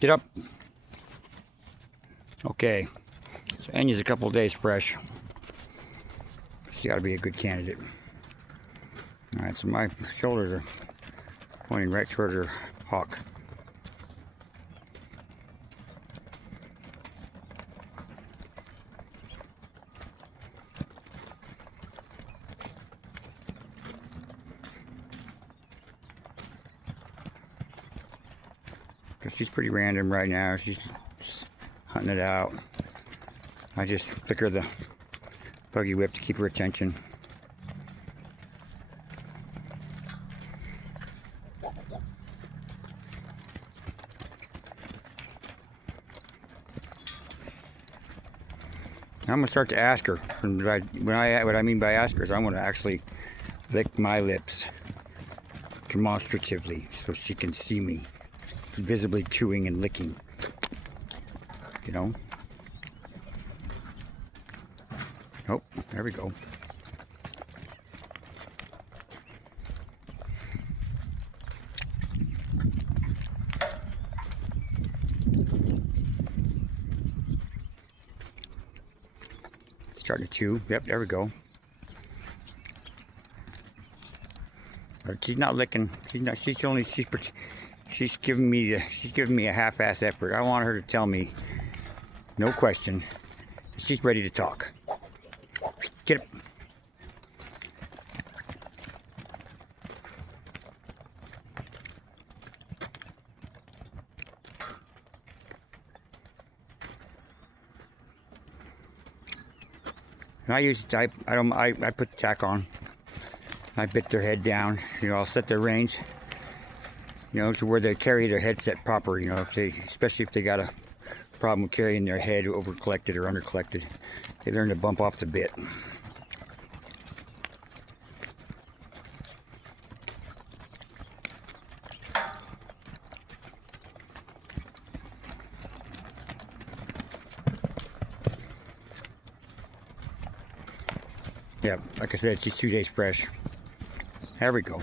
Get up. Okay. So Enya's a couple of days fresh. She's got to be a good candidate. All right, so my shoulders are pointing right toward her hawk. She's pretty random right now. She's hunting it out. I just flicker the buggy whip to keep her attention. I'm gonna start to ask her. What I mean by ask her is I want to actually lick my lips demonstratively so she can see me visibly chewing and licking, you know. Oh, there we go. Starting to chew. Yep, there we go. But she's not licking. She's giving me a half-ass effort. I want her to tell me, no question, she's ready to talk. Get up. And I put the tack on. I bit their head down. You know, I'll set their reins, you know, to where they carry their headset proper. You know, especially if they got a problem with carrying their head over collected or under collected, they learn to bump off the bit. Yeah, like I said, she's 2 days fresh. There we go.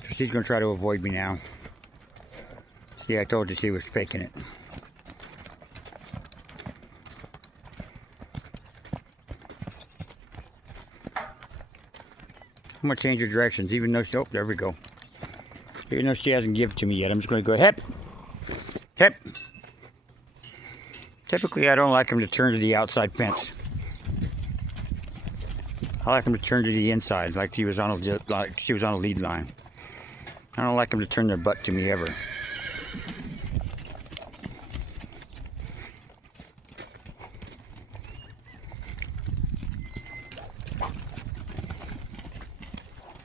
So she's gonna try to avoid me now. See, I told you she was faking it. I'm gonna change her directions, even though she, oh, there we go. Even though she hasn't given to me yet, I'm just gonna go, hep, hep. Typically, I don't like them to turn to the outside fence. I like them to turn to the inside, like she was on a lead line. I don't like them to turn their butt to me ever.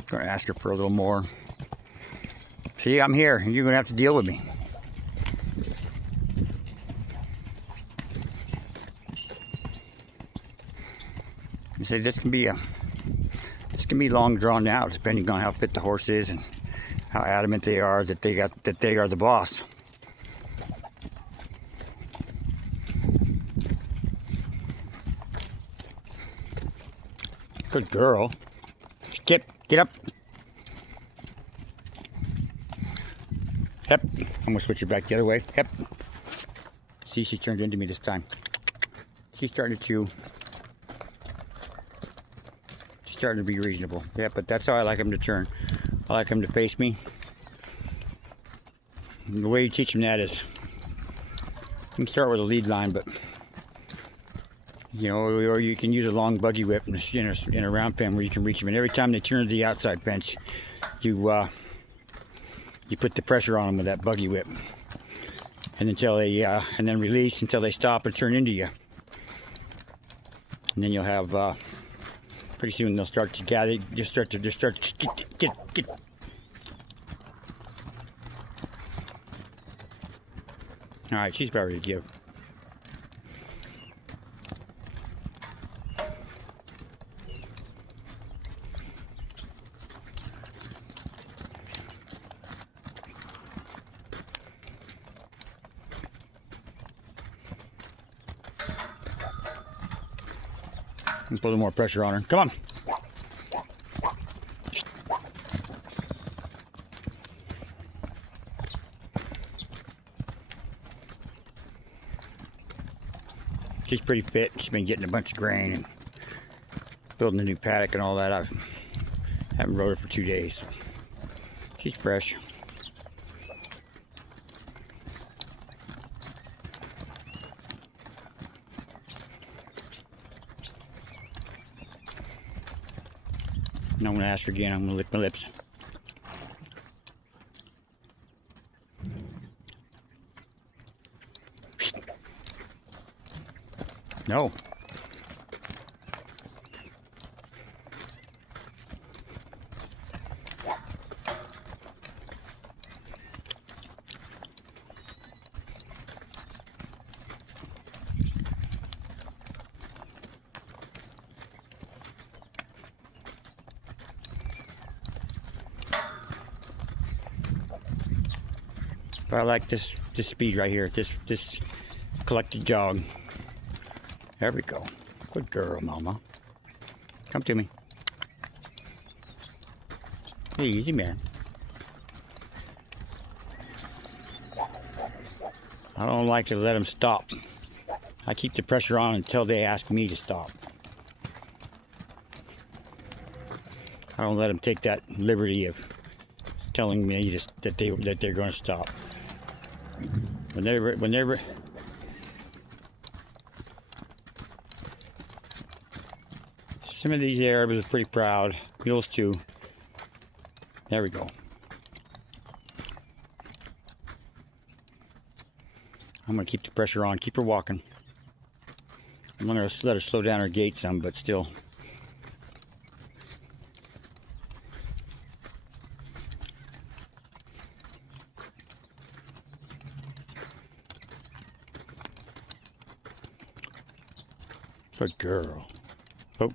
Gonna ask her for a little more. See, I'm here, and you're gonna have to deal with me. You say this can be long drawn out, depending on how fit the horse is and how adamant they are that they are the boss. Good girl. Get up. Hep. I'm gonna switch it back the other way. Hep. See, she turned into me this time. She's starting to chew. She's starting to be reasonable. Yeah, but that's how I like them to turn. I like them to face me. And the way you teach them that is, you can start with a lead line, but you know, or you can use a long buggy whip in a round pen where you can reach them. And every time they turn to the outside fence, you put the pressure on them with that buggy whip, and and then release until they stop and turn into you. And then you'll have pretty soon they'll start to gather. Just start to get. All right, she's about ready to give. Let's put a little more pressure on her. Come on. She's pretty fit. She's been getting a bunch of grain and building a new paddock and all that. I haven't rode her for 2 days. She's fresh. And I'm going to ask her again. I'm going to lick my lips. No. But I like this speed right here. This collected jog. There we go. Good girl, Mama. Come to me. Hey, easy, man. I don't like to let them stop. I keep the pressure on until they ask me to stop. I don't let them take that liberty of telling me just that they're going to stop. When they're some of these Arabs are pretty proud. Mules too. There we go. I'm gonna keep the pressure on. Keep her walking. I'm gonna let her slow down her gait some, but still. Good girl. Oh.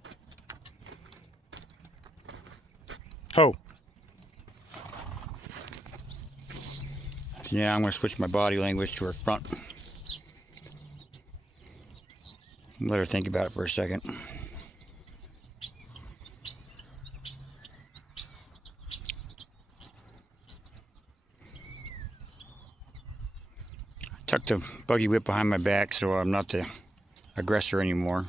Oh. Yeah, I'm going to switch my body language to her front. Let her think about it for a second. Tuck the buggy whip behind my back so I'm not the aggressor anymore.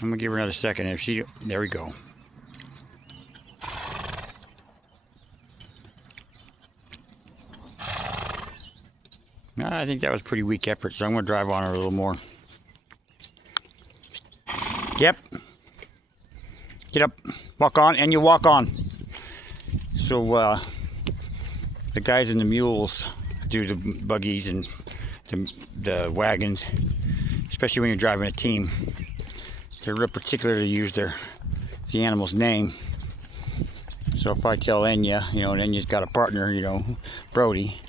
I'm gonna give her another second. If she, there we go. I think that was pretty weak effort, so I'm gonna drive on her a little more. Yep. Get up, walk on, and you walk on. So the guys in the mules do the buggies and the wagons, especially when you're driving a team. They're real particular to use the animal's name. So if I tell Enya, you know, and Enya's got a partner, you know, Brody,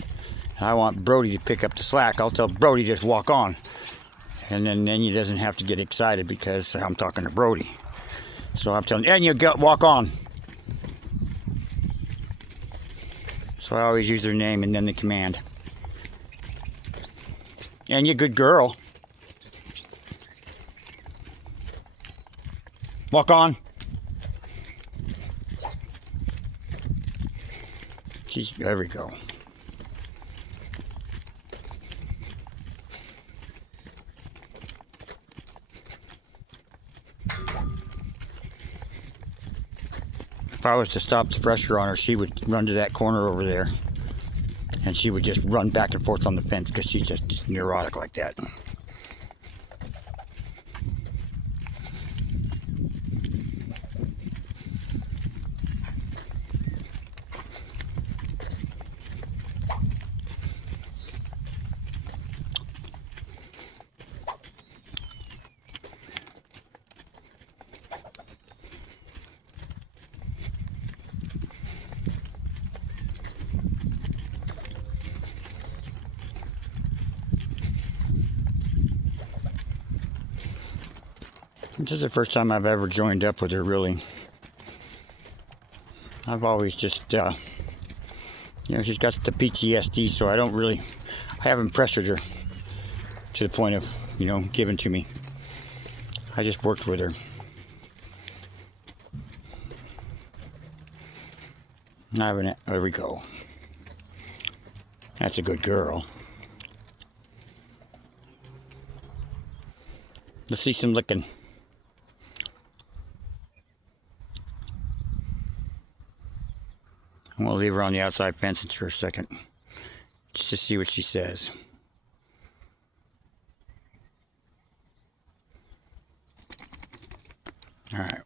and I want Brody to pick up the slack, I'll tell Brody to just walk on. And then Enya doesn't have to get excited because I'm talking to Brody. So I'm telling Enya, go, walk on. So I always use their name and then the command. Enya, good girl. Walk on. Jeez, there we go. If I was to stop the pressure on her, she would run to that corner over there. And she would just run back and forth on the fence because she's just neurotic like that. This is the first time I've ever joined up with her, really. I've always just, you know, she's got the PTSD, so I haven't pressured her to the point of, you know, giving to me. I just worked with her. There we go. That's a good girl. Let's see some licking. I'm going to leave her on the outside fence for a second, just to see what she says. All right.